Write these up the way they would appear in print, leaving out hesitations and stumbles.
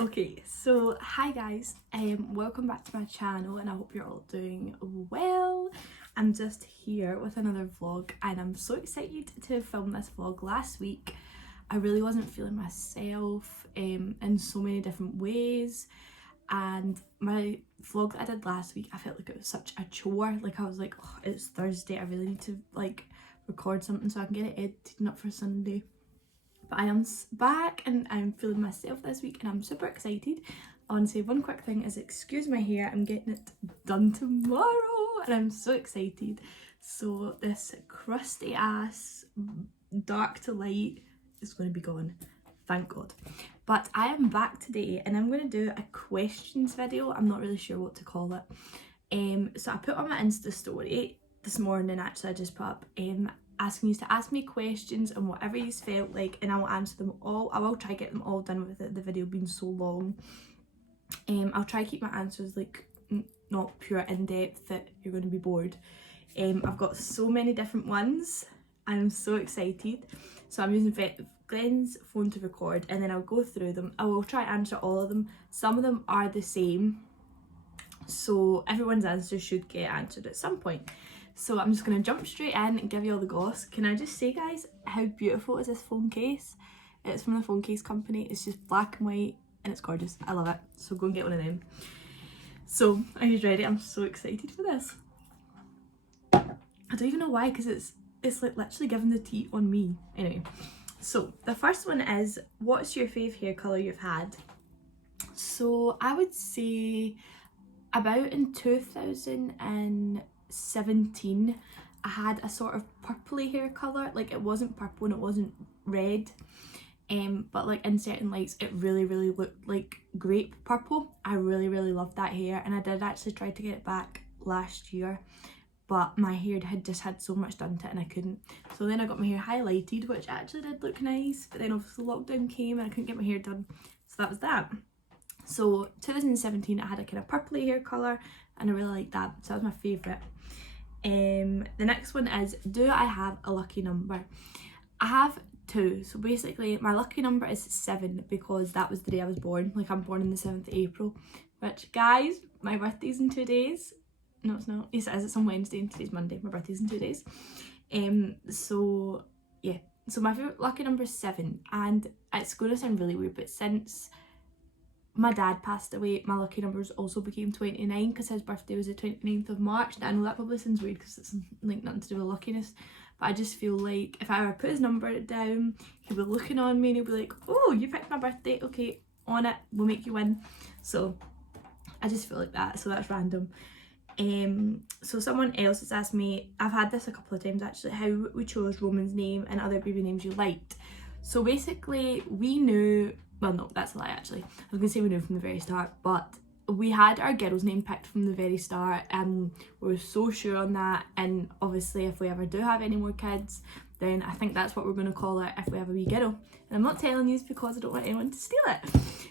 Okay, so hi guys, welcome back to my channel and I hope you're all doing well. I'm just here with another vlog and I'm so excited to film this vlog. Last week I really wasn't feeling myself in so many different ways, and my vlog that I did last week, I felt like it was such a chore. Like I was like, oh, it's Thursday, I really need to like record something so I can get it edited up for Sunday. But I am back and I'm feeling myself this week and I'm super excited. I want to say one quick thing is, excuse my hair, I'm getting it done tomorrow and I'm so excited. So this crusty ass dark to light is going to be gone, thank God. But I am back today and I'm going to do a questions video. I'm not really sure what to call it. So I put on my Insta story this morning, actually I just put up asking you to ask me questions and whatever you felt like, and I will answer them all. I will try to get them all done with it, the video being so long. I'll try to keep my answers like not pure in depth that you're going to be bored. I've got so many different ones. I'm so excited. So I'm using Glenn's phone to record and then I'll go through them. I will try to answer all of them. Some of them are the same, so everyone's answers should get answered at some point. So I'm just going to jump straight in and give you all the goss. Can I just say, guys, how beautiful is this phone case? It's from the phone case company. It's just black and white and it's gorgeous. I love it. So go and get one of them. So are you ready? I'm so excited for this. I don't even know why, because it's like literally giving the tea on me. Anyway, so the first one is, what's your fave hair colour you've had? So I would say about in 2017 I had a sort of purpley hair colour. Like it wasn't purple and it wasn't red, but like in certain lights it really looked like grape purple. I really loved that hair and I did actually try to get it back last year, but my hair had just had so much done to it and I couldn't. So then I got my hair highlighted, which actually did look nice, but then obviously lockdown came and I couldn't get my hair done, so that was that. So 2017 I had a kind of purpley hair colour and I really liked that, so that was my favourite. The next one is, do I have a lucky number? I have two. So basically my lucky number is 7 because that was the day I was born. Like I'm born on the 7th of April, which, guys, my birthday's in 2 days. No, it's not. Yes, it is. It's on Wednesday and today's Monday. My birthday's in 2 days. So yeah. So my favourite lucky number is 7, and it's going to sound really weird, but since my dad passed away, my lucky numbers also became 29 because his birthday was the 29th of March. Now, I know that probably sounds weird because it's like nothing to do with luckiness, but I just feel like if I ever put his number down, he'll be looking on me and he'll be like, oh, you picked my birthday, okay, on it, we'll make you win. So I just feel like that, so that's random. So someone else has asked me, I've had this a couple of times actually, how we chose Roman's name and other baby names you liked. So basically we knew, well no, that's a lie actually, I was going to say we knew from the very start, but we had our girl's name picked from the very start and we were so sure on that, and obviously if we ever do have any more kids then I think that's what we're going to call it if we have a wee girl. And I'm not telling you because I don't want anyone to steal it.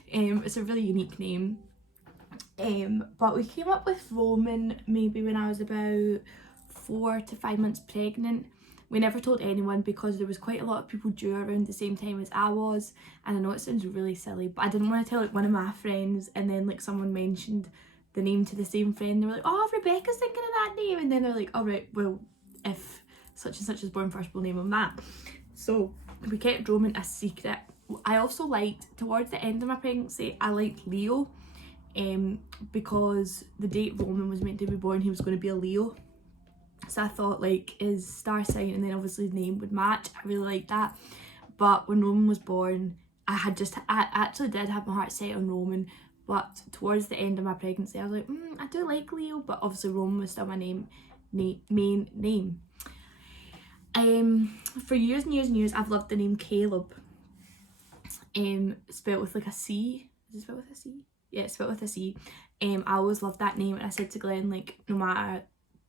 It's a really unique name. But we came up with Roman maybe when I was about 4 to 5 months pregnant. We never told anyone because there was quite a lot of people due around the same time as I was, and I know it sounds really silly, but I didn't want to tell like one of my friends and then like someone mentioned the name to the same friend, they were like, oh, Rebecca's thinking of that name, and then they're like, all right, well, if such and such is born first, we'll name him that. So we kept Roman a secret. I also liked, towards the end of my pregnancy, I liked Leo, because the date Roman was meant to be born, he was going to be a Leo. So I thought like his star sign and then obviously his name would match. I really liked that. But when Roman was born, I actually did have my heart set on Roman, but towards the end of my pregnancy I was like, I do like Leo, but obviously Roman was still my main name. For years and years I've loved the name Caleb. Spelled with like a C. Is it spelled with a C? Yeah, it's spelled with a C. I always loved that name and I said to Glenn, like, no matter,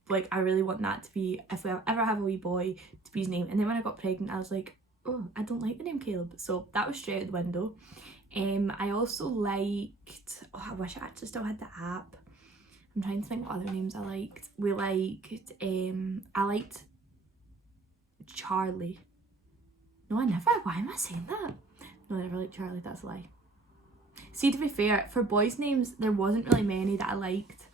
like, I really want that to be, if we ever have a wee boy, to be his name. And then when I got pregnant I was like, oh, I don't like the name Caleb, so that was straight out the window. I also liked, oh, I wish I actually still had the app. I'm trying to think what other names I liked. I liked Charlie. No, I never, why am I saying that? No, I never liked Charlie, that's a lie. See, to be fair, for boys' names, there wasn't really many that I liked.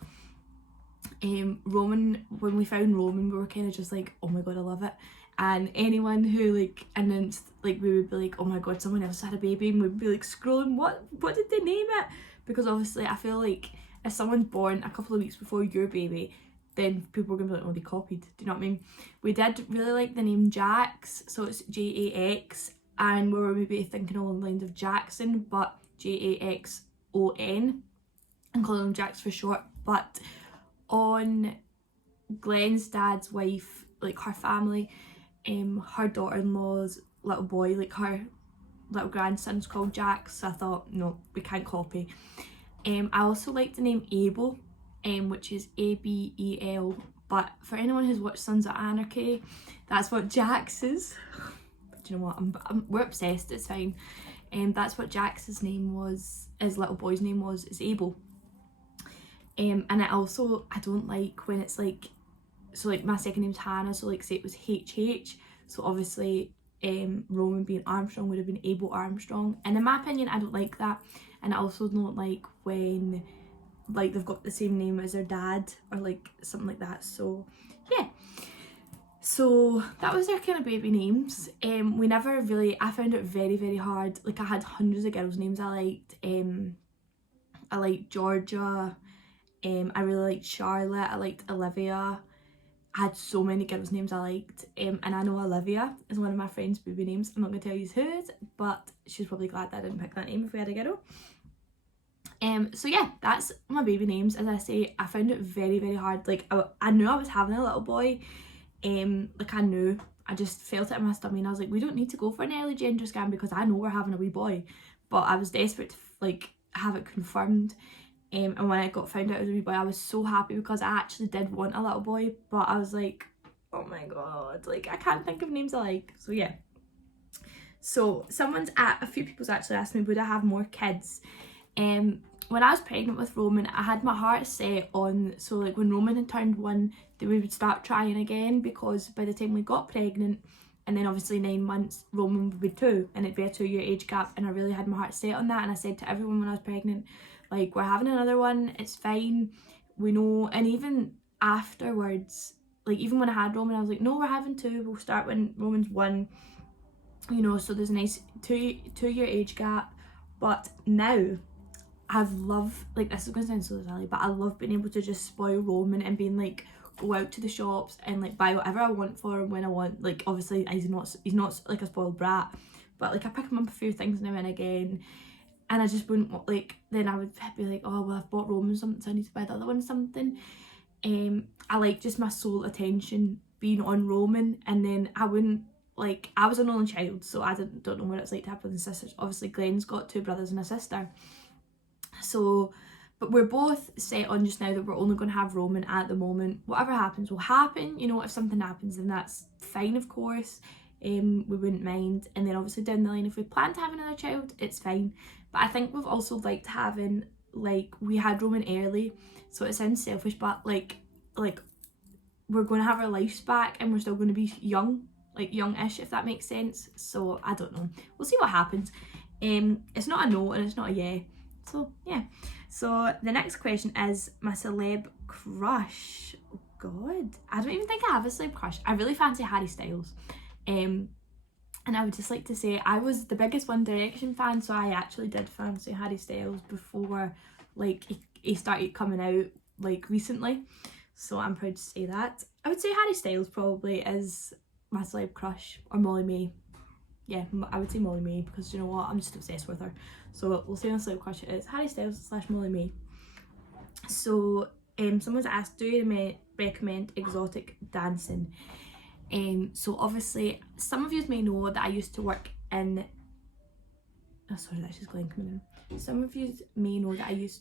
Roman, when we found Roman, we were kind of just like, oh my god, I love it. And anyone who like announced, like, we would be like, oh my god, someone else had a baby, and we'd be like scrolling, what did they name it? Because obviously I feel like if someone's born a couple of weeks before your baby, then people are gonna be like, oh, they copied. Do you know what I mean? We did really like the name Jax, so it's Jax, and we were maybe thinking along the lines of Jackson, but Jaxon, and calling him Jax for short. But on Glenn's dad's wife, like her family, her daughter-in-law's little boy, like her little grandson's called Jax, so I thought, no, we can't copy. I also like the name Abel, which is Abel, but for anyone who's watched Sons of Anarchy, that's what Jax is. Do you know what, we're obsessed, it's fine. That's what Jax's name was, his little boy's name was, is Abel. And I don't like when it's like, so like my second name's Hannah, so like say it was HH, so obviously Roman being Armstrong would have been Abel Armstrong, and in my opinion I don't like that. And I also don't like when like they've got the same name as their dad or like something like that. So yeah, so that was their kind of baby names. We never really, I found it very, very hard. Like I had hundreds of girls' names I liked. I liked Georgia, I really liked Charlotte, I liked Olivia. I had so many girls' names I liked, and I know Olivia is one of my friend's baby names. I'm not going to tell you whose, but she's probably glad that I didn't pick that name if we had a girl. So yeah, that's my baby names. As I say, I found it very, very hard. Like I knew I was having a little boy, like I knew, I just felt it in my stomach, and I was like, we don't need to go for an early gender scan because I know we're having a wee boy. But I was desperate to like have it confirmed. And when I found out it was a wee boy, I was so happy because I actually did want a little boy, but I was like, oh my god, like I can't think of names I like. So yeah. So a few people's actually asked me, would I have more kids? When I was pregnant with Roman, I had my heart set on, so like when Roman had turned 1, that we would start trying again, because by the time we got pregnant, and then obviously 9 months, Roman would be 2, and it'd be a 2-year age gap, and I really had my heart set on that. And I said to everyone when I was pregnant, like, we're having another one, it's fine, we know. And even afterwards, like even when I had Roman, I was like, no, we're having 2, we'll start when Roman's 1, you know, so there's a nice 2-year age gap. But now I've loved, like, this is going to sound so silly, but I love being able to just spoil Roman and being like, go out to the shops and like buy whatever I want for him when I want. Like obviously he's not like a spoiled brat, but like I pick him up a few things now and again. And I just wouldn't, like, then I would be like, oh, well, I've bought Roman something, so I need to buy the other one something. I like just my sole attention being on Roman, and then I wouldn't, like, I was an only child, so I don't know what it's like to have brothers and sisters. Obviously, Glenn's got 2 brothers and a sister. So, but we're both set on just now that we're only going to have Roman at the moment. Whatever happens will happen, you know. If something happens, then that's fine, of course. We wouldn't mind. And then obviously down the line, if we plan to have another child, it's fine. But I think we've also liked having, like, we had Roman early, so it sounds selfish, but like we're going to have our lives back and we're still going to be young, like youngish, if that makes sense. So I don't know, we'll see what happens. It's not a no and it's not a yeah, so yeah. So the next question is my celeb crush. Oh god, I don't even think I have a celeb crush. I really fancy Harry Styles. And I would just like to say I was the biggest One Direction fan, so I actually did fancy Harry Styles before like he started coming out like recently. So I'm proud to say that. I would say Harry Styles probably is my celeb crush, or Molly May. Yeah, I would say Molly May, because you know what, I'm just obsessed with her. So we'll say my celeb crush is Harry Styles / Molly May. So someone's asked, do you recommend exotic dancing? So obviously some of you may know that I used to work in, oh sorry, that's just Glenn coming in. Some of you may know that I used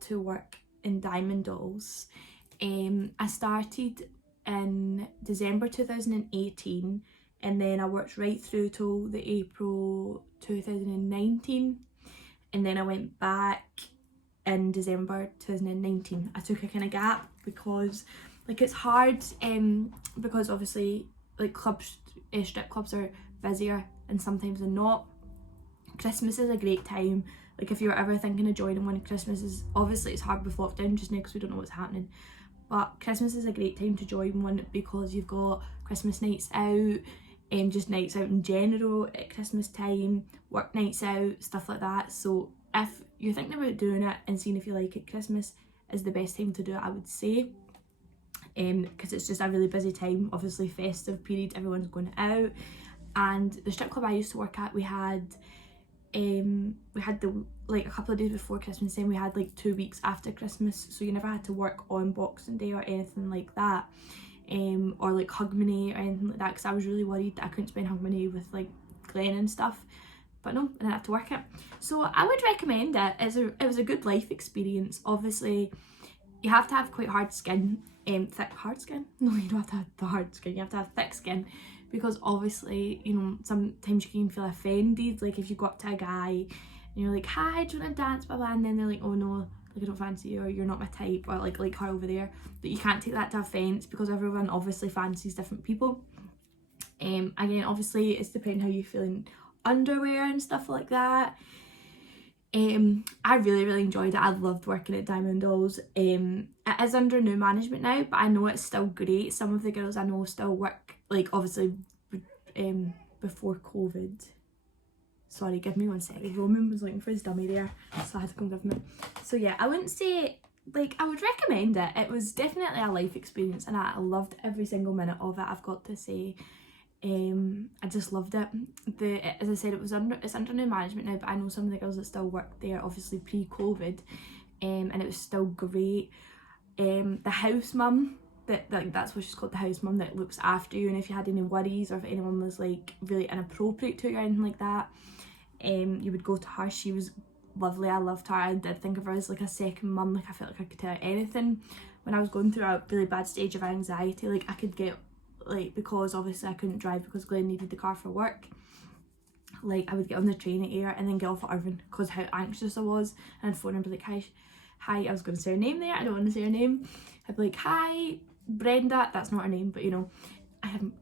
to work in Diamond Dolls. I started in December 2018, and then I worked right through till the April 2019, and then I went back in December 2019. I took a kind of gap because like it's hard, because obviously like clubs, strip clubs are busier and sometimes they're not. Christmas is a great time, Like if you're ever thinking of joining one, Christmas is, obviously it's hard with lockdown just now because we don't know what's happening, but Christmas is a great time to join one because you've got Christmas nights out, just nights out in general at Christmas time, work nights out, stuff like that. So if you're thinking about doing it and seeing if you like it, Christmas is the best time to do it, I would say, because it's just a really busy time, obviously festive period, everyone's going out. And the strip club I used to work at, we had the, like a couple of days before Christmas, then we had like 2 weeks after Christmas, so you never had to work on Boxing Day or anything like that, or like Hogmanay or anything like that, because I was really worried that I couldn't spend Hogmanay with like Glenn and stuff. But no, I didn't have to work it. So I would recommend it. It was a good life experience. Obviously you have to have quite hard skin, hard skin? No, you don't have to have the hard skin, you have to have thick skin, because obviously, you know, sometimes you can feel offended, like if you go up to a guy and you're like, hi, do you want to dance, blah blah, and then they're like, oh no, like I don't fancy you, or you're not my type, or like her over there, that you can't take that to offence, because everyone obviously fancies different people. Again, obviously it's depending how you feel in underwear and stuff like that. I really enjoyed it. I loved working at Diamond Dolls. It is under new management now, but I know it's still great. Some of the girls I know still work, like obviously before COVID. Sorry, give me 1 second. Roman was looking for his dummy there, so I had to come give him it. So yeah, I wouldn't say, like, I would recommend it. It was definitely a life experience and I loved every single minute of it, I've got to say. I just loved it. As I said, it's under new management now, but I know some of the girls that still work there, obviously pre-COVID, and it was still great. The house mum, that's what she's called, the house mum, that looks after you, and if you had any worries or if anyone was like really inappropriate to you or anything like that, you would go to her. She was lovely. I loved her. I did think of her as like a second mum. Like I felt like I could tell her anything when I was going through a really bad stage of anxiety. Like I could get, like, because obviously I couldn't drive because Glenn needed the car for work, like I would get on the train at Ayr and then get off at Irvine because how anxious I was, and I'd phone her and be like, hi, I was going to say her name there, I don't want to say her name. I'd be like, hi Brenda, that's not her name, but you know,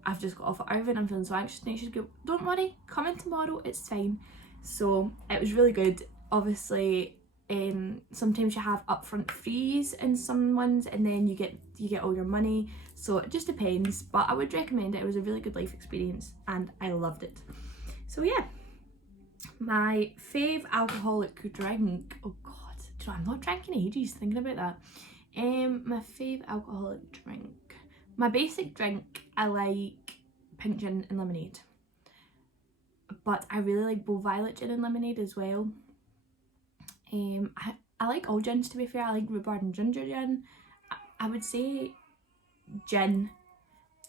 I've just got off at Irvine, I'm feeling so anxious tonight. She'd go, don't worry, come in tomorrow, it's fine. So it was really good. Obviously sometimes you have upfront fees in some ones, and then you get all your money, so it just depends, but I would recommend it. It was a really good life experience and I loved it. So yeah, my fave alcoholic drink, oh god, do you know, I'm not drinking ages thinking about that. My fave alcoholic drink, my basic drink, I like pink gin and lemonade, but I really like both violet gin and lemonade as well. I like all gins, to be fair. I like rhubarb and ginger gin. I would say gin,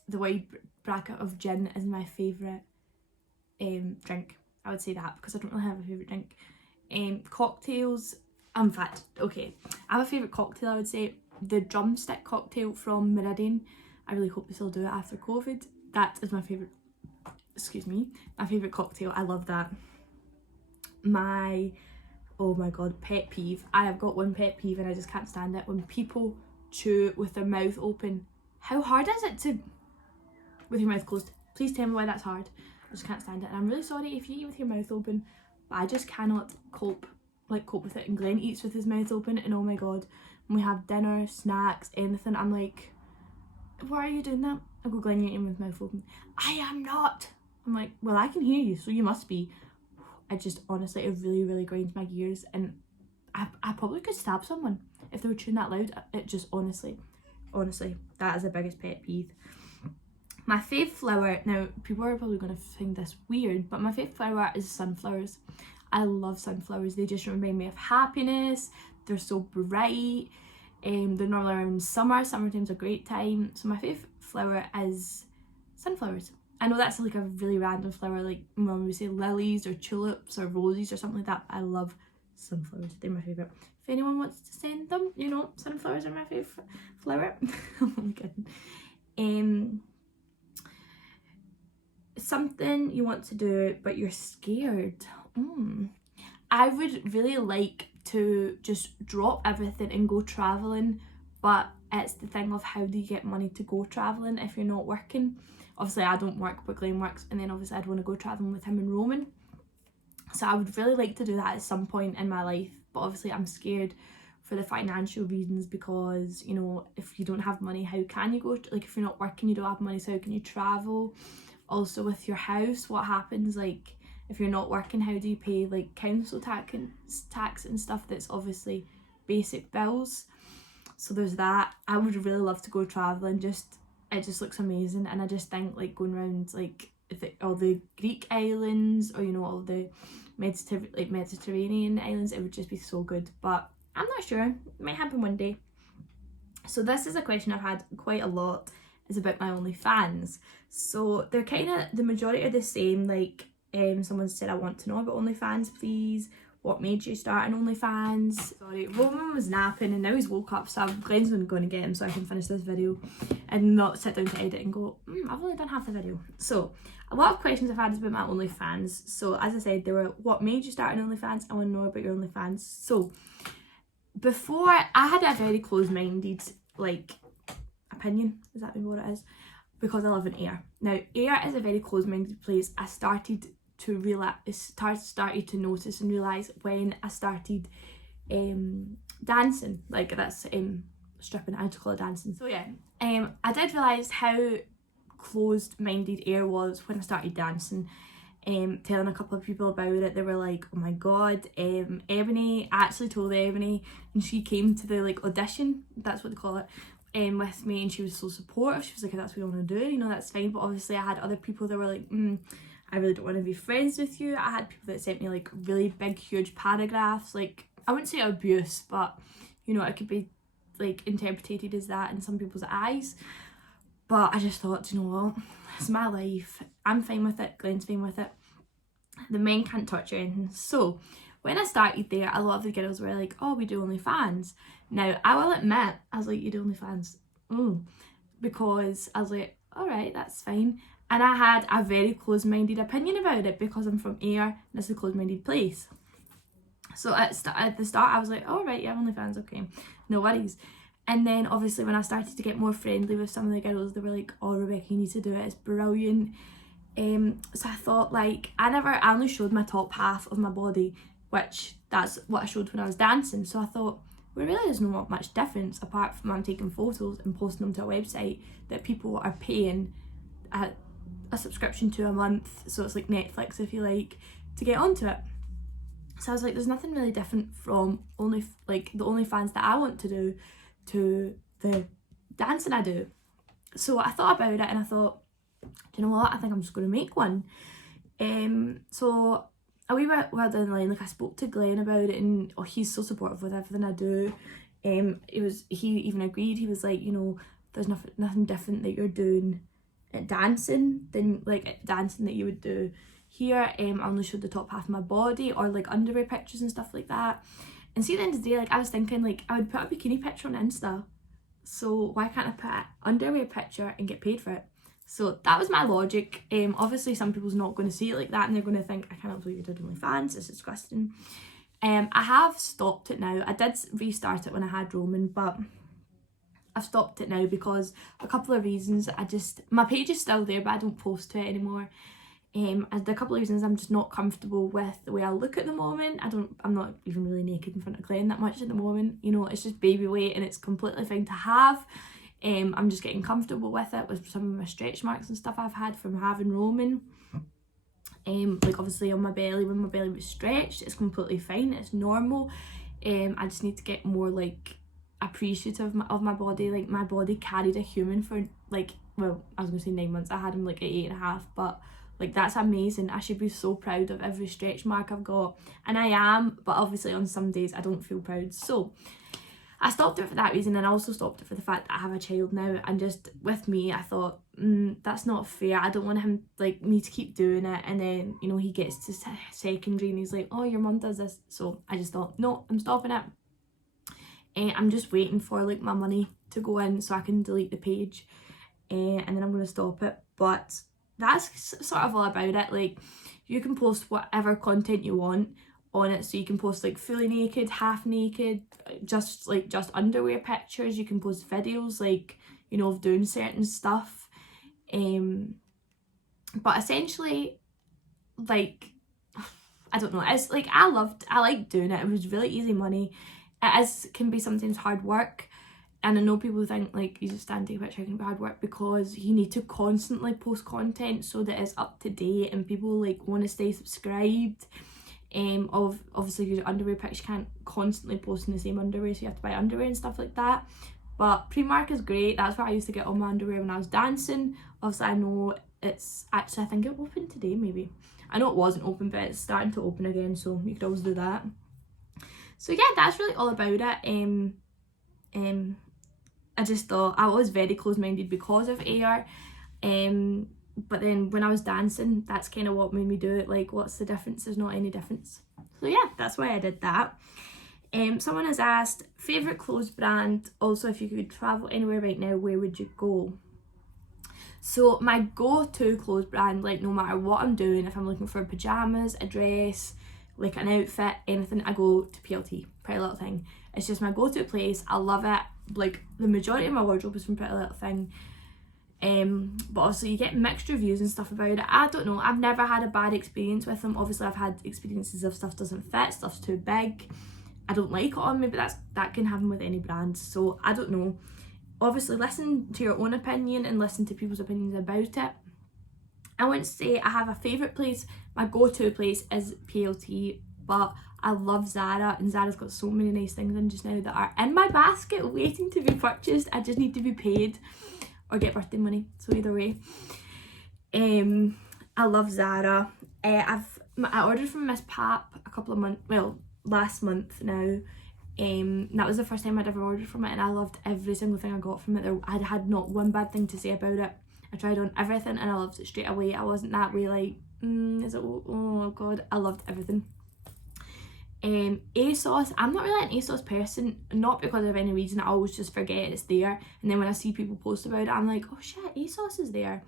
the wide bracket of gin, is my favourite drink. I would say that because I don't really have a favourite drink. Cocktails, in fact, okay, I have a favourite cocktail. I would say the drumstick cocktail from Meridian. I really hope they still do it after COVID. That is my favourite, excuse me, my favourite cocktail. I love that. Oh my god, pet peeve. I have got one pet peeve and I just can't stand it. When people chew with their mouth open. How hard is it to, with your mouth closed? Please tell me why that's hard. I just can't stand it. And I'm really sorry if you eat with your mouth open, but I just cannot cope with it. And Glenn eats with his mouth open, and oh my god, when we have dinner, snacks, anything, I'm like, why are you doing that? I go, Glenn, you're eating with mouth open. I am not. I'm like, well, I can hear you, so you must be. I just, honestly, it really grinds my gears, and I probably could stab someone if they were chewing that loud. It just, honestly, that is the biggest pet peeve. My fave flower, now people are probably going to find this weird, but my fave flower is sunflowers. I love sunflowers. They just remind me of happiness. They're so bright. They're normally around summer. Summertime's a great time. So my fave flower is sunflowers. I know that's like a really random flower, like when we say lilies or tulips or roses or something like that. I love sunflowers. They're my favourite. If anyone wants to send them, you know, sunflowers are my favourite flower. I'm only kidding. Something you want to do but you're scared. I would really like to just drop everything and go travelling, but it's the thing of how do you get money to go travelling if you're not working. Obviously I don't work, but Glenn works, and then obviously I'd want to go travelling with him and Roman. So I would really like to do that at some point in my life, but obviously I'm scared for the financial reasons, because, you know, if you don't have money, how can you go, like if you're not working, you don't have money, so how can you travel? Also with your house, what happens like if you're not working? How do you pay like council tax and stuff that's obviously basic bills? So there's that. I would really love to go traveling, it just looks amazing, and I just think like going around like all the Greek islands, or you know, all the Mediterranean islands, it would just be so good. But I'm not sure, it might happen one day. So this is a question I've had quite a lot, is about my OnlyFans. So they're kind of, the majority are the same, like someone said, I want to know about OnlyFans please, what made you start an OnlyFans? Sorry, Roman was napping and now he's woke up, so Glenn's going to get him so I can finish this video and not sit down to edit and go, I've only done half the video. So a lot of questions I've had is about my OnlyFans. So as I said, they were, what made you start an OnlyFans? I want to know about your OnlyFans. So before, I had a very close-minded like opinion, is that maybe what it is? Because I live in Ayr. Now Ayr is a very close-minded place. I started to started to notice and realise when I started dancing, like that's stripping, I had to call it dancing. So yeah, I did realise how closed-minded Ayr was when I started dancing. Telling a couple of people about it, they were like, oh my god, Ebony, I actually told Ebony, and she came to the like audition, that's what they call it, with me, and she was so supportive. She was like, if that's what you want to do, you know, that's fine. But obviously I had other people that were like, I really don't want to be friends with you. I had people that sent me like really big huge paragraphs, like I wouldn't say abuse, but you know, it could be like interpreted as that in some people's eyes. But I just thought, you know what, it's my life, I'm fine with it, Glenn's fine with it, the men can't touch or anything. So when I started there, a lot of the girls were like, oh, we do OnlyFans. Now I will admit, I was like, you do OnlyFans? Because I was like, alright, that's fine. And I had a very close-minded opinion about it because I'm from Ayr and it's a closed-minded place. So at the start I was like, alright, yeah, OnlyFans, okay, no worries. And then obviously when I started to get more friendly with some of the girls, they were like, oh Rebecca, you need to do it, it's brilliant. So I thought, like, I only showed my top half of my body, which that's what I showed when I was dancing. So I thought, well, really there's not much difference apart from I'm taking photos and posting them to a website that people are paying a subscription to a month, so it's like Netflix if you like, to get onto it. So I was like, there's nothing really different from the OnlyFans that I want to do to the dancing I do. So I thought about it and I thought, do you know what, I think I'm just going to make one. So a wee bit well down the line, like I spoke to Glenn about it, and he's so supportive with everything I do. He even agreed. He was like, you know, there's nothing different that you're doing at dancing than like dancing that you would do here. I only showed the top half of my body, or like underwear pictures and stuff like that. And see, at the end of the day, like I was thinking, like I would put a bikini picture on Insta, so why can't I put an underwear picture and get paid for it? So that was my logic. Obviously some people's not going to see it like that and they're going to think, I can't believe you did OnlyFans, it's disgusting. I have stopped it now. I did restart it when I had Roman, but I've stopped it now because a couple of reasons. My page is still there, but I don't post to it anymore. And a couple of reasons, I'm just not comfortable with the way I look at the moment. I'm not even really naked in front of Glenn that much at the moment. You know, it's just baby weight and it's completely fine to have. I'm just getting comfortable with it, with some of my stretch marks and stuff I've had from having Roman. Like obviously on my belly, when my belly was stretched, it's completely fine, it's normal. I just need to get more like appreciative of my body. Like my body carried a human for like, well, I was gonna say 9 months, I had him like at 8.5, but like that's amazing. I should be so proud of every stretch mark I've got, and I am, but obviously on some days I don't feel proud. So I stopped it for that reason, and I also stopped it for the fact that I have a child now, and just with me I thought, that's not fair. I don't want him, like, me to keep doing it and then, you know, he gets to secondary and he's like, oh, your mum does this. So I just thought, no, I'm stopping it. I'm just waiting for like my money to go in so I can delete the page, and then I'm going to stop it. But that's sort of all about it. Like, you can post whatever content you want on it, so you can post like fully naked, half naked, just underwear pictures. You can post videos, like, you know, of doing certain stuff, but essentially, like, I don't know, it's like I like doing it. It was really easy money. Can be sometimes hard work, and I know people think like you just stand take a picture, it can be hard work, because you need to constantly post content so that it's up to date and people like want to stay subscribed. Obviously your underwear pics, you can't constantly post in the same underwear, so you have to buy underwear and stuff like that. But Primark is great. That's where I used to get all my underwear when I was dancing. Obviously I know it's actually, I think it opened today maybe. I know it wasn't open, but it's starting to open again, so you could always do that. So yeah, that's really all about it. I just thought I was very close-minded because of AR. But then when I was dancing, that's kind of what made me do it. Like, what's the difference? There's not any difference. So yeah, that's why I did that. Someone has asked, favourite clothes brand, also if you could travel anywhere right now, where would you go? So my go-to clothes brand, like no matter what I'm doing, if I'm looking for pyjamas, a dress, like an outfit, anything, I go to PLT, Pretty Little Thing. It's just my go-to place. I love it. Like the majority of my wardrobe is from Pretty Little Thing. But also you get mixed reviews and stuff about it. I don't know, I've never had a bad experience with them. Obviously I've had experiences of stuff doesn't fit, stuff's too big, I don't like it on me, but that can happen with any brand. So I don't know. Obviously listen to your own opinion and listen to people's opinions about it. I wouldn't say I have a favourite place. My go-to place is PLT, but I love Zara, and Zara's got so many nice things in just now that are in my basket waiting to be purchased. I just need to be paid or get birthday money, so either way. I love Zara. I ordered from Miss Pap a couple of months, well, last month now. That was the first time I'd ever ordered from it, and I loved every single thing I got from it. I had not one bad thing to say about it. I tried on everything and I loved it straight away. I wasn't that way like, is it, oh god, I loved everything. ASOS, I'm not really an ASOS person, not because of any reason. I always just forget it's there, and then when I see people post about it, I'm like, oh shit, ASOS is there.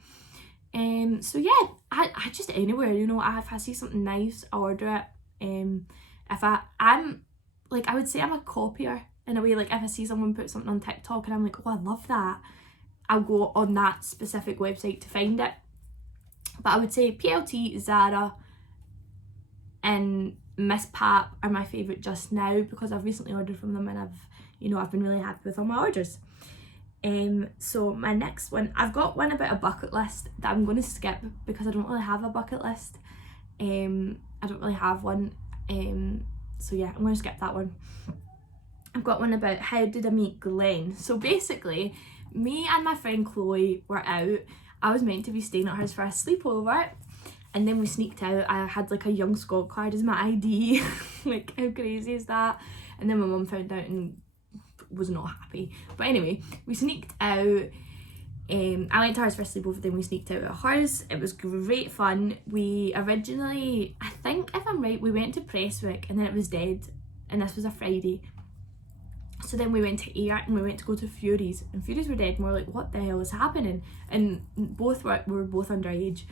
So yeah, I just anywhere, you know, if I see something nice, I order it. If I'm like, I would say I'm a copier in a way. Like if I see someone put something on TikTok and I'm like, oh, I love that, I'll go on that specific website to find it. But I would say PLT, Zara and Miss Pap are my favourite just now, because I've recently ordered from them and I've been really happy with all my orders. So my next one, I've got one about a bucket list that I'm going to skip because I don't really have a bucket list. I don't really have one. So yeah, I'm going to skip that one. I've got one about how did I meet Glenn. So basically, me and my friend Chloe were out. I was meant to be staying at hers for a sleepover, and then we sneaked out. I had like a Young Scot card as my ID. Like, how crazy is that? And then my mum found out and was not happy. But anyway, we sneaked out. I went to hers for a sleepover, then we sneaked out at hers. It was great fun. We originally, I think if I'm right, we went to Prestwick and then it was dead, and this was a Friday. So then we went to Ayr and we went to go to Fury's, and Fury's were dead, and we were like, what the hell is happening? And we were both underage.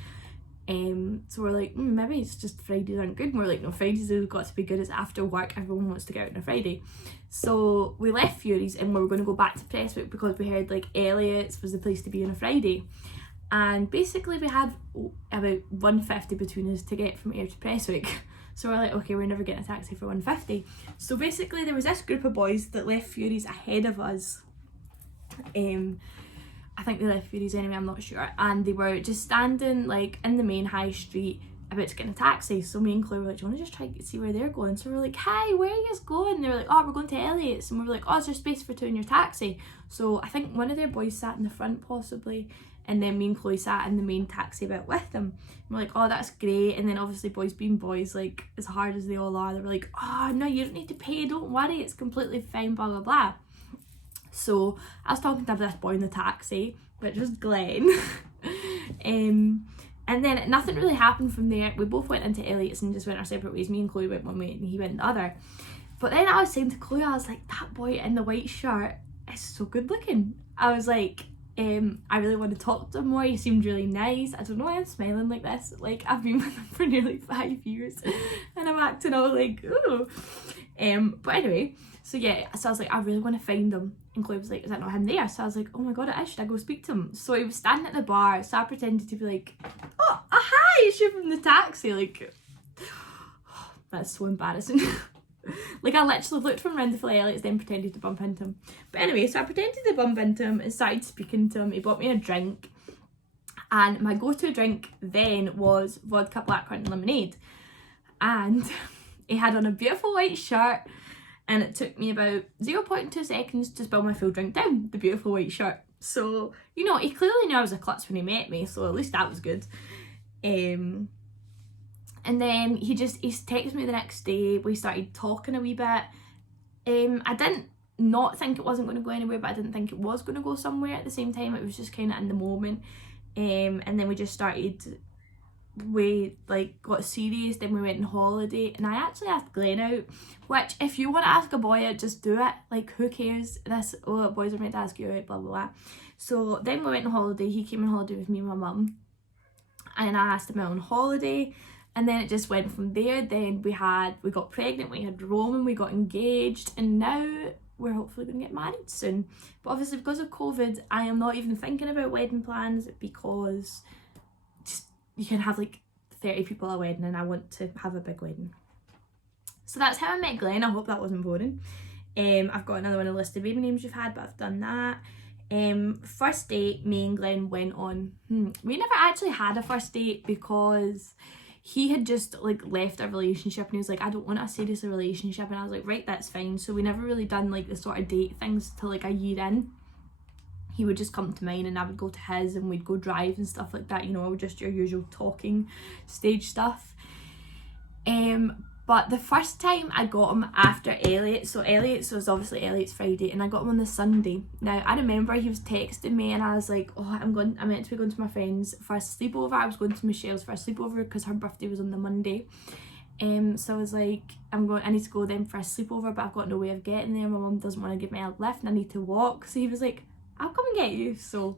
So we're like, maybe it's just Fridays aren't good. And we're like, no, Fridays have got to be good. It's after work, everyone wants to go out on a Friday. So we left Fury's and we were going to go back to Prestwick because we heard like Elliot's was the place to be on a Friday. And basically we had about $150 between us to get from Ayr to Prestwick. So we're like, okay, we're never getting a taxi for $150. So basically there was this group of boys that left Fury's ahead of us. I think they left Fury's anyway, I'm not sure. And they were just standing like in the main high street about to get in a taxi. So me and Chloe were like, do you want to just try to see where they're going? So we're like, hi, where are you guys going? And they were like, oh, we're going to Elliot's. And we were like, oh, is there space for two in your taxi? So I think one of their boys sat in the front possibly, and then me and Chloe sat in the main taxi bit with them. And we're like, oh, that's great. And then obviously boys being boys, like as hard as they all are, they were like, oh no, you don't need to pay, don't worry, it's completely fine, blah blah blah. So I was talking to this boy in the taxi, which was Glenn. And then nothing really happened from there. We both went into Elliot's and just went our separate ways. Me and Chloe went one way and he went the other. But then I was saying to Chloe, I was like, that boy in the white shirt is so good looking. I was like, I really want to talk to him more. He seemed really nice. I don't know why I'm smiling like this. Like, I've been with him for nearly 5 years and I'm acting all like, ooh. But anyway, so yeah, so I was like, I really want to find him. And Chloe was like, is that not him there? So I was like, oh my god, it is. Should I go speak to him? So he was standing at the bar, so I pretended to be like, oh, hi, it's you from the taxi. Like, That's so embarrassing. Like, I literally looked from around the fly Elliot's, then pretended to bump into him. But anyway, so I pretended to bump into him and started speaking to him. He bought me a drink. And my go-to drink then was vodka blackcurrant lemonade. And he had on a beautiful white shirt, and it took me about 0.2 seconds to spill my full drink down the beautiful white shirt. So, you know, he clearly knew I was a klutz when he met me, so at least that was good. And then he texted me the next day. We started talking a wee bit. I didn't not think it wasn't going to go anywhere, but I didn't think it was going to go somewhere at the same time. It was just kind of in the moment. And then we just started, we like got serious, then we went on holiday, and I actually asked Glenn out, which if you want to ask a boy out, just do it. Like, who cares? Boys are meant to ask you out, blah blah blah. So then we went on holiday. He came on holiday with me and my mum, and I asked him out on holiday. And then it just went from there. Then we got pregnant, we had Roman, we got engaged, and now we're hopefully going to get married soon. But obviously because of COVID, I am not even thinking about wedding plans, because just, you can have like 30 people at a wedding, and I want to have a big wedding. So that's how I met Glenn. I hope that wasn't boring. I've got another one on the list of baby names you've had, but I've done that. First date, me and Glenn went on. We never actually had a first date because he had just like left a relationship, and he was like, I don't want a serious relationship, and I was like, right, that's fine. So we never really done like the sort of date things till like a year in. He would just come to mine and I would go to his, and we'd go drive and stuff like that, you know, just your usual talking stage stuff. But the first time I got him after Elliot, so was obviously Elliot's Friday, and I got him on the Sunday. Now I remember he was texting me, and I was like, oh, I meant to be going to my friend's for a sleepover. I was going to Michelle's for a sleepover because her birthday was on the Monday. So I was like, I need to go then for a sleepover, but I've got no way of getting there. My mum doesn't want to give me a lift, and I need to walk. So he was like, I'll come and get you. So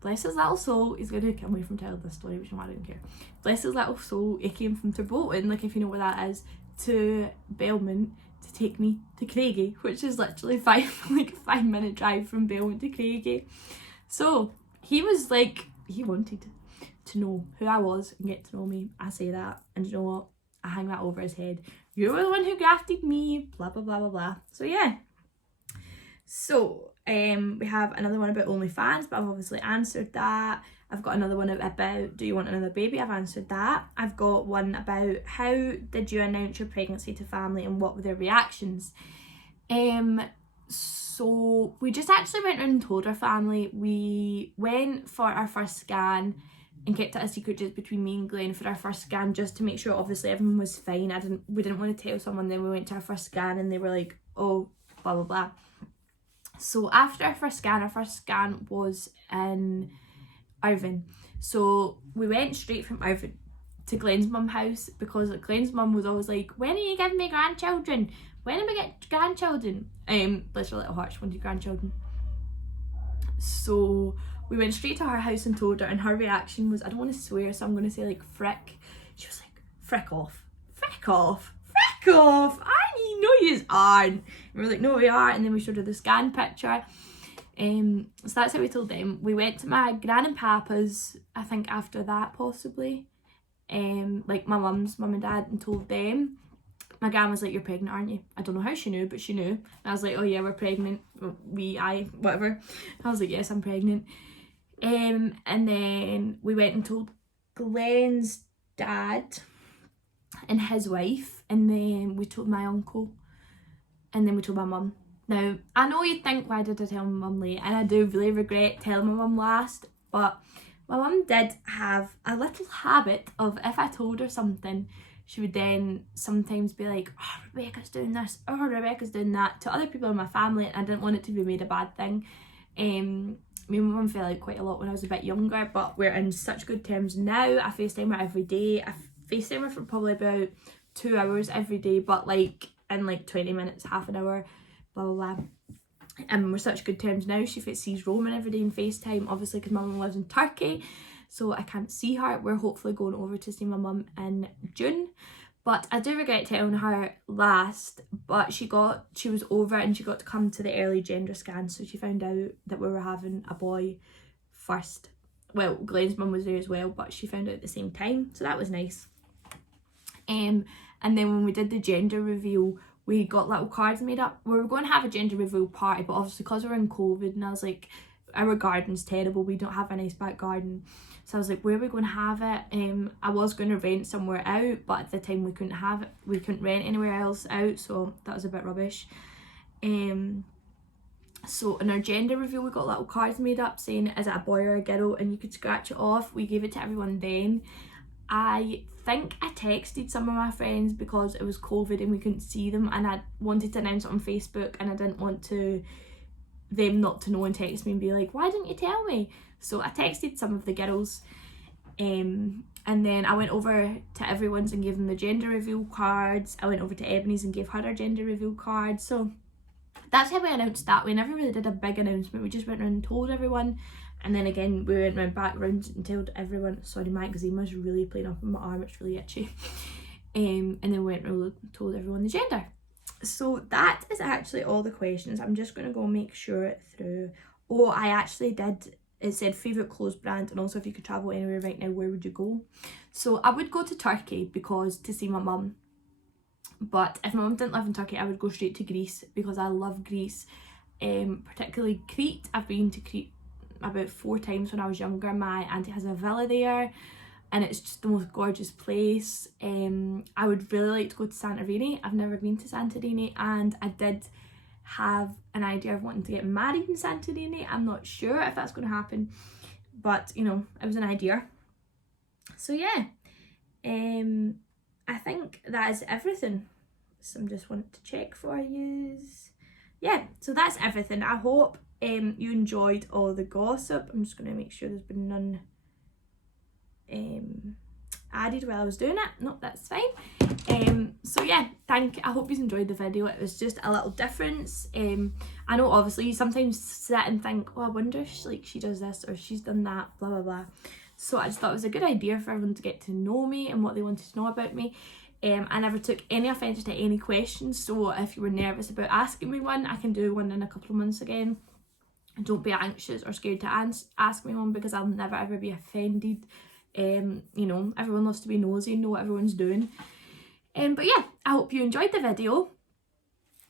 bless his little soul, he's going to come away from telling this story, which I don't care. Bless his little soul, he came from Turbolton, like if you know where that is, to Belmont to take me to Craigie, which is literally 5-minute drive from Belmont to Craigie. So he was like, he wanted to know who I was and get to know me. I say that, and you know what? I hang that over his head. You were the one who grafted me, blah blah blah blah blah. So yeah. So we have another one about OnlyFans, but I've obviously answered that. I've got another one about, do you want another baby? I've answered that. I've got one about, how did you announce your pregnancy to family and what were their reactions? So we just actually went around and told our family. We went for our first scan and kept it a secret just between me and Glenn for our first scan, just to make sure obviously everyone was fine. We didn't want to tell someone. Then we went to our first scan and they were like, oh, blah blah blah. So after our first scan was in Irvine. So we went straight from Irvine to Glenn's mum house, because Glenn's mum was always like, when are you giving me grandchildren? When am I get grandchildren? Bless her little heart, she wanted grandchildren. So we went straight to her house and told her, and her reaction was, I don't want to swear, so I'm going to say like frick. She was like, frick off, frick off, frick off. I know yous aren't. And we were like, no, we are. And then we showed her the scan picture. So that's how we told them. We went to my gran and papa's, I think after that possibly, like my mum's mum and dad, and told them. My gran was like, you're pregnant, aren't you? I don't know how she knew, but she knew. And I was like, oh yeah, we're pregnant, whatever. I was like, yes, I'm pregnant. And then we went and told Glenn's dad and his wife, and then we told my uncle, and then we told my mum. Now, I know you'd think, why did I tell my mum late? And I do really regret telling my mum last, but my mum did have a little habit of, if I told her something, she would then sometimes be like, oh, Rebecca's doing this, oh, Rebecca's doing that, to other people in my family, and I didn't want it to be made a bad thing. Me and my mum fell out quite a lot when I was a bit younger, but we're in such good terms now. I FaceTime her every day. I FaceTime her for probably about 2 hours every day, but like in like 20 minutes, half an hour, blah blah blah. And we're such good terms now. She sees Roman every day in FaceTime, obviously because my mum lives in Turkey, so I can't see her. We're hopefully going over to see my mum in June, but I do regret telling her last. But she was over and she got to come to the early gender scan, so she found out that we were having a boy first. Well, Glenn's mum was there as well, but she found out at the same time, so that was nice. And And then when we did the gender reveal, we got little cards made up. We were going to have a gender reveal party, but obviously because we're in COVID, and I was like, our garden's terrible, we don't have a nice back garden. So I was like, where are we going to have it? I was going to rent somewhere out, but at the time we couldn't rent anywhere else out, so that was a bit rubbish. So in our gender reveal, we got little cards made up saying, is it a boy or a girl? And you could scratch it off. We gave it to everyone then. I think I texted some of my friends because it was COVID and we couldn't see them, and I wanted to announce it on Facebook, and I didn't want them not to know and text me and be like, why didn't you tell me? So I texted some of the girls, and then I went over to everyone's and gave them the gender reveal cards. I went over to Ebony's and gave her a gender reveal card. So that's how we announced that. We never really did a big announcement. We just went around and told everyone, and then again we went back round and told everyone. Sorry, my eczema's really playing up on my arm, it's really itchy. And then we went and told everyone the gender. So that is actually all the questions. I'm just going to go make sure it through. Oh, I actually did, it said favourite clothes brand, and also if you could travel anywhere right now, where would you go? So I would go to Turkey because to see my mum. But if my mum didn't live in Turkey, I would go straight to Greece because I love Greece. Particularly Crete. I've been to Crete about 4 times when I was younger. My auntie has a villa there, and it's just the most gorgeous place. I would really like to go to Santorini. I've never been to Santorini, and I did have an idea of wanting to get married in Santorini. I'm not sure if that's going to happen, but you know, it was an idea. So yeah, I think that is everything. So I'm just wanting to check for you. Yeah, so that's everything. I hope you enjoyed all the gossip. I'm just going to make sure there's been none added while I was doing it. No, that's fine. So yeah, I hope you enjoyed the video. It was just a little difference. I know obviously you sometimes sit and think, oh, I wonder if she does this or she's done that, blah blah blah. So I just thought it was a good idea for everyone to get to know me and what they wanted to know about me. I never took any offence to any questions, so if you were nervous about asking me one, I can do one in a couple of months again. Don't be anxious or scared to ask me one, because I'll never ever be offended. You know, everyone loves to be nosy and know what everyone's doing. But yeah, I hope you enjoyed the video,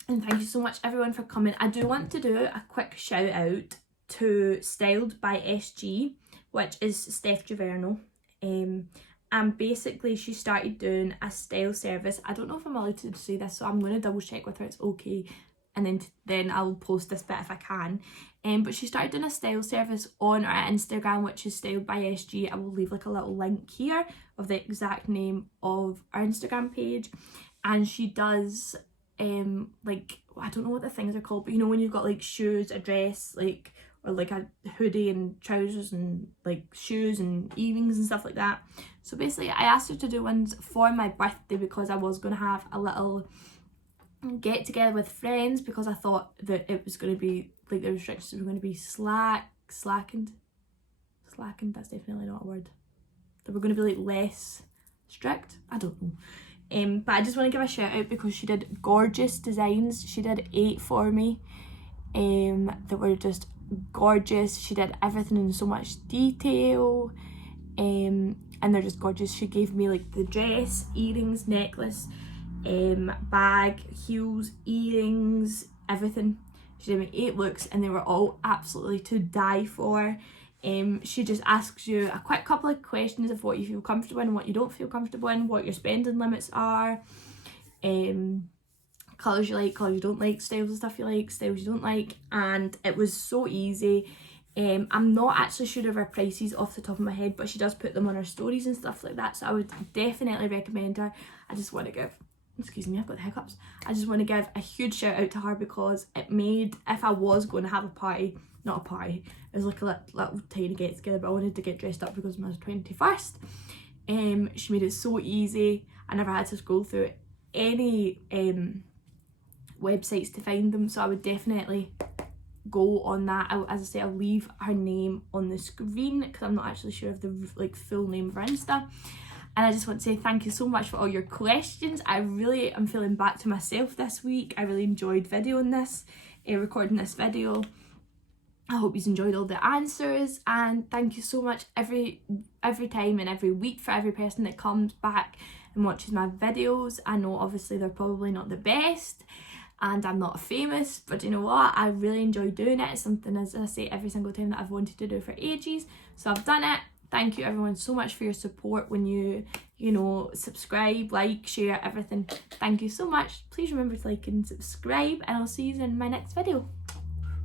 and thank you so much everyone for coming. I do want to do a quick shout out to Styled by SG, which is Steph Giverno. And basically she started doing a style service. I don't know if I'm allowed to say this, so I'm going to double check with her it's okay, and then I'll post this bit if I can. But she started doing a style service on our Instagram, which is Styled by SG. I will leave like a little link here of the exact name of our Instagram page. And she does like, I don't know what the things are called, but you know when you've got like shoes, a dress, like, or like a hoodie and trousers and like shoes and earrings and stuff like that. So basically I asked her to do ones for my birthday because I was going to have a little get together with friends, because I thought that it was going to be like the restrictions were going to be slackened, that's definitely not a word. They were going to be like less strict, I don't know. But I just want to give a shout out because she did gorgeous designs. She did 8 for me that were just gorgeous. She did everything in so much detail, and they're just gorgeous. She gave me like the dress, earrings, necklace, bag, heels, earrings, everything. She did me 8 looks and they were all absolutely to die for. She just asks you a quick couple of questions of what you feel comfortable in and what you don't feel comfortable in, what your spending limits are, colours you like, colours you don't like, styles and stuff you like, styles you don't like, and it was so easy. I'm not actually sure of her prices off the top of my head, but she does put them on her stories and stuff like that, so I would definitely recommend her. I just want to give, excuse me, I've got the hiccups. I just want to give a huge shout out to her because it made, if I was going to have a party, not a party, it was like a little tiny get together, but I wanted to get dressed up because it was my 21st. She made it so easy. I never had to scroll through any websites to find them, so I would definitely go on that. As I say, I'll leave her name on the screen because I'm not actually sure of the like full name of her Insta. And I just want to say thank you so much for all your questions. I really am feeling back to myself this week. I really enjoyed videoing this, recording this video. I hope you've enjoyed all the answers, and thank you so much every time and every week for every person that comes back and watches my videos. I know obviously they're probably not the best and I'm not famous, but you know what, I really enjoy doing it. It's something, as I say every single time, that I've wanted to do for ages, so I've done it. Thank you everyone so much for your support when you know, subscribe, like, share, everything. Thank you so much. Please remember to like and subscribe, and I'll see you in my next video.